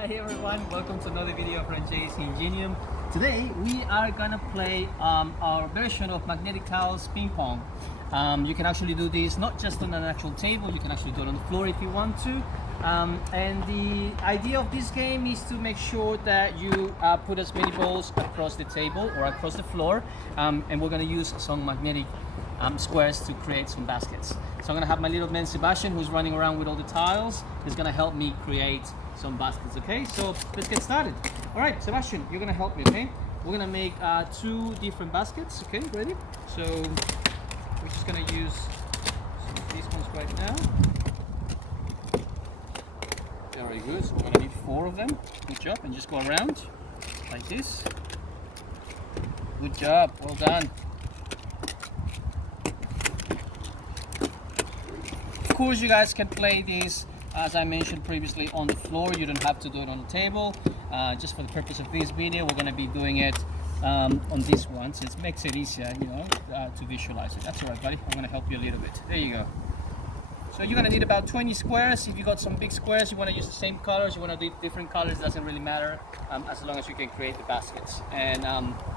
Hi everyone, welcome to another video from Jay's Ingenium. Today we are gonna play our version of magnetic tiles ping pong. You can actually do this not just on an actual table, you can actually do it on the floor if you want to. And the idea of this game is to make sure that you put as many balls across the table or across the floor, and we're gonna use some magnetic squares to create some baskets. So I'm gonna have my little man Sebastian, who's running around with all the tiles, is gonna help me create some baskets. Okay, so let's get started. All right, Sebastian, you're gonna help me. Okay, we're gonna make two different baskets. Okay, ready? So we're just gonna use some of these ones right now. Very good. So we're gonna need 4 of them. Good job, and just go around like this. Good job. Well done. Of course, you guys can play this, as I mentioned previously, on the floor. You don't have to do it on the table. Just for the purpose of this video, we're going to be doing it on this one, so it makes it easier, you know, to visualize it. That's all right, buddy. I'm going to help you a little bit. There you go. So you're going to need about 20 squares. If you got some big squares, you want to use the same colors, you want to do different colors, doesn't really matter, as long as you can create the baskets. And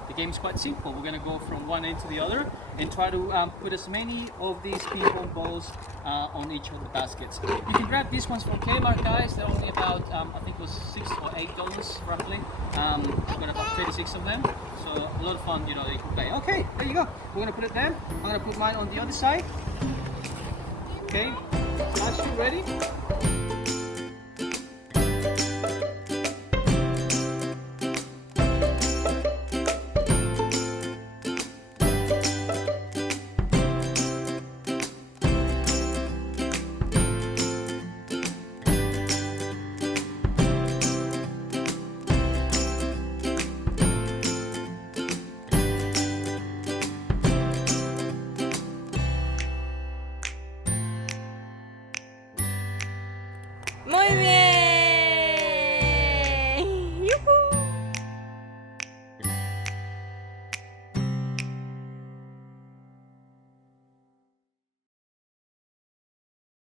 the game is quite simple. We're going to go from one end to the other and try to put as many of these ping pong balls on each of the baskets. You can grab these ones from Kmart, guys. They're only about, I think it was $6 or $8 roughly. I've got about 36 of them. So a lot of fun, you know, you can play. Okay, there you go. We're going to put it there. I'm going to put mine on the other side. Okay, last two ready?